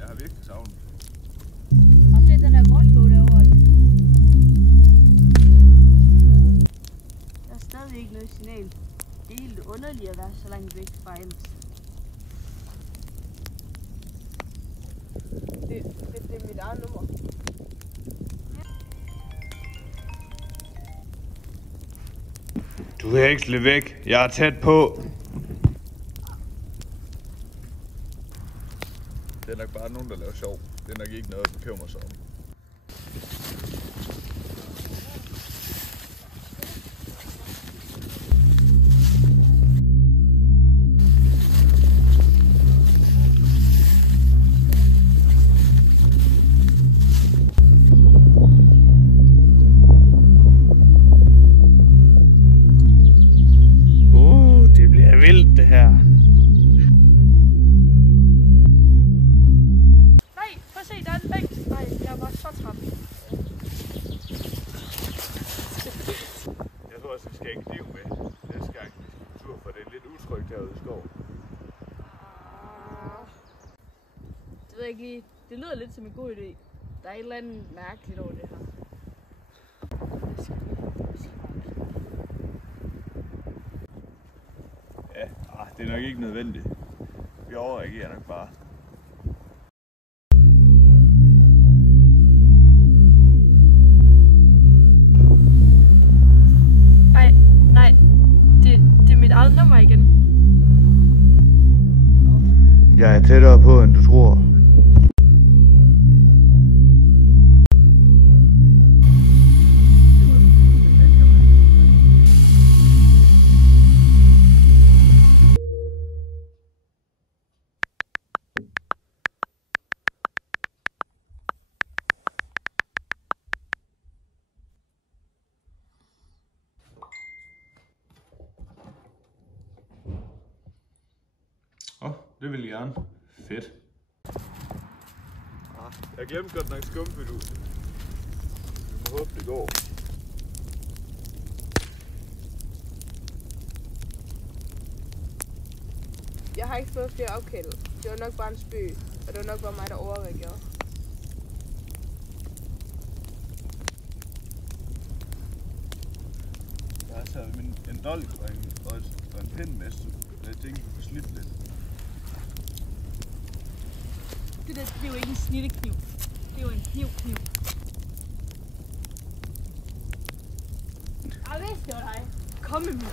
jeg har virkelig savnet. Har du set den der gråsbog derovre? Der er stadig ikke noget signal. Det er helt underligt at være så langt væk fra Ems. Det er mit eget nummer. Du kan ikke slippe væk. Jeg er tæt på. Det er nok bare nogen, der laver sjov. Det er nok ikke noget, at bekymre mig sig om. Det bliver vildt det her. Nej, prøv at se, der er en bænk. Nej, jeg var så træt. Jeg tror også, vi skal have en kniv med næste gang, vi skal på tur, for det er lidt utrygt herude i skoven. Det ved jeg ikke lige. Det lyder lidt som en god idé. Der er et eller andet mærkeligt over det her. Ja, det er nok ikke nødvendigt. Vi overreagerer nok bare. Nej. Det er mit eget nummer igen. Jeg er tættere på, end du tror. Det vil jeg gerne. Fedt. Jeg glemte godt nok skumfidusen. Vi må håbe, det går. Jeg har ikke fået flere opkald. Det var nok bare en spøg, og det var nok bare mig, der overreagerede. Jeg har taget en dolk og en pind med, så jeg tænkte, vi kunne slippe lidt. Det er jo ikke en snittekniv. Det er jo en kniv. Jeg vidste, det var dig. Kom med mig.